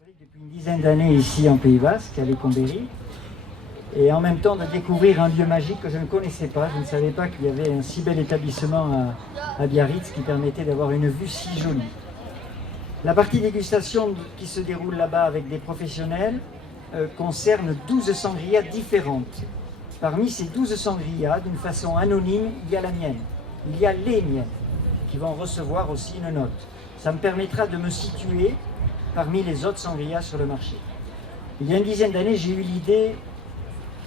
fabrique depuis une dizaine d'années ici en Pays Basque, à Leconberri, et en même temps de découvrir un lieu magique que je ne connaissais pas. Je ne savais pas qu'il y avait un si bel établissement à Biarritz qui permettait d'avoir une vue si jolie. La partie dégustation qui se déroule là-bas avec des professionnels concerne 12 sangrias différentes. Parmi ces 12 sangrias, d'une façon anonyme, il y a la mienne. Il y a les miennes qui vont recevoir aussi une note. Ça me permettra de me situer parmi les autres sangrias sur le marché. Il y a une dizaine d'années, j'ai eu l'idée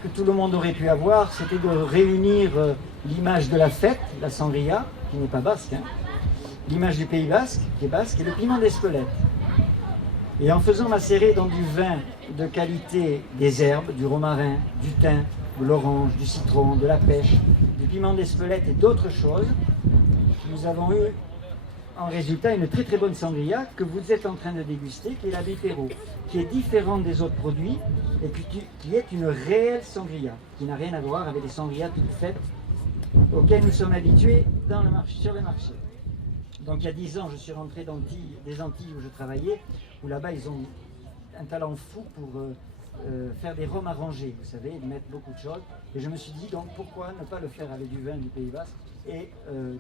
que tout le monde aurait pu avoir, c'était de réunir l'image de la fête, la sangria, qui n'est pas basque, l'image du Pays Basque, qui est basque, et le piment d'Espelette. Et en faisant macérer dans du vin de qualité des herbes, du romarin, du thym, de l'orange, du citron, de la pêche, du piment d'Espelette et d'autres choses, nous avons eu en résultat une très très bonne sangria que vous êtes en train de déguster, qui est la Bipero, qui est différente des autres produits et qui est une réelle sangria, qui n'a rien à voir avec les sangrias toutes faites auxquelles nous sommes habitués sur le marché. Donc il y a 10 ans, je suis rentré des Antilles où je travaillais, où là-bas ils ont un talent fou pour faire des rhums arrangés, vous savez, ils mettent beaucoup de choses. Et je me suis dit, donc pourquoi ne pas le faire avec du vin du Pays Basque et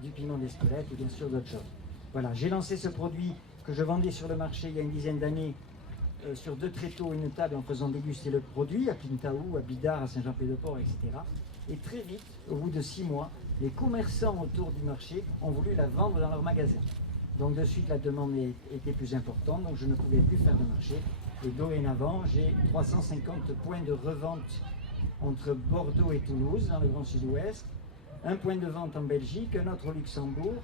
du piment d'Espelette et bien sûr d'autres choses. Voilà, j'ai lancé ce produit que je vendais sur le marché il y a une dizaine d'années sur 2 tréteaux et une table en faisant déguster le produit à Pintaou, à Bidart, à Saint-Jean-Pied-de-Port, etc. Et très vite, au bout de 6 mois, les commerçants autour du marché ont voulu la vendre dans leur magasin. Donc de suite, la demande était plus importante, donc je ne pouvais plus faire de marché. Et dorénavant, j'ai 350 points de revente entre Bordeaux et Toulouse, dans le Grand Sud-Ouest, un point de vente en Belgique, un autre au Luxembourg,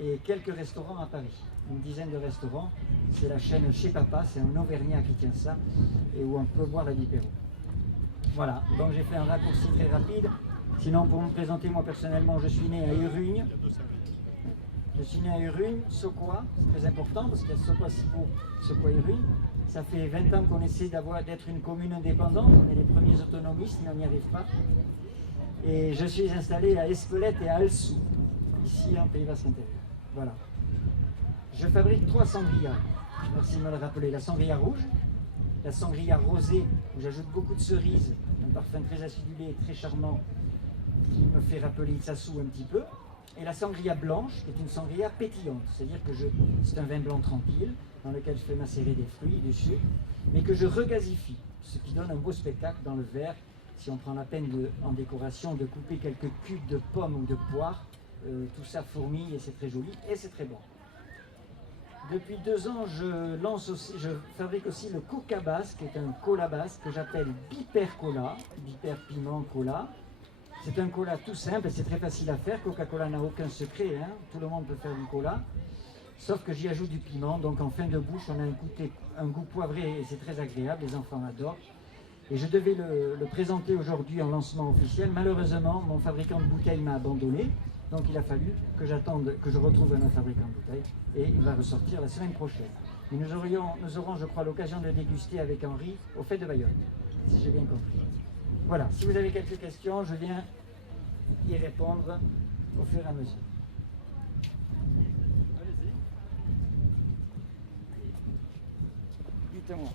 et quelques restaurants à Paris. Une dizaine de restaurants. C'est la chaîne Chez Papa, c'est un Auvergnat qui tient ça, et où on peut boire la Bipero. Voilà, donc j'ai fait un raccourci très rapide. Sinon, pour me présenter moi personnellement, je suis né à Urugne. Je suis né à Urugne, Sokoa, c'est très important parce qu'il y a Sokoa Sibo, Sokoa Urugne. Ça fait 20 ans qu'on essaie d'être une commune indépendante, on est les premiers autonomistes, mais on n'y arrive pas. Et je suis installé à Espelette et à Alsou, ici en Pays Basque intérieur. Voilà. Je fabrique 3 sangrias. Merci de me le rappeler. La sangria rouge, la sangria rosée, où j'ajoute beaucoup de cerises, un parfum très acidulé, très charmant, qui me fait rappeler Itzassou un petit peu. Et la sangria blanche, qui est une sangria pétillante, c'est-à-dire que c'est un vin blanc tranquille, dans lequel je fais macérer des fruits, du sucre, mais que je regazifie, ce qui donne un beau spectacle dans le verre. Si on prend la peine en décoration de couper quelques cubes de pommes ou de poires, tout ça fourmille et c'est très joli et c'est très bon. Depuis 2 ans, je fabrique aussi le Coca Basque, qui est un cola basque que j'appelle Biper Cola, Biper Piment Cola. C'est un cola tout simple et c'est très facile à faire. Coca-Cola n'a aucun secret, tout le monde peut faire du cola. Sauf que j'y ajoute du piment, donc en fin de bouche, on a un goût poivré et c'est très agréable, les enfants adorent. Et je devais le présenter aujourd'hui en lancement officiel. Malheureusement, mon fabricant de bouteilles m'a abandonné. Donc il a fallu que j'attende que je retrouve un autre fabricant de bouteilles. Et il va ressortir la semaine prochaine. Et nous aurons, je crois, l'occasion de déguster avec Henri au Fêtes de Bayonne, si j'ai bien compris. Voilà, si vous avez quelques questions, je viens y répondre au fur et à mesure. Allez-y. Dites-moi.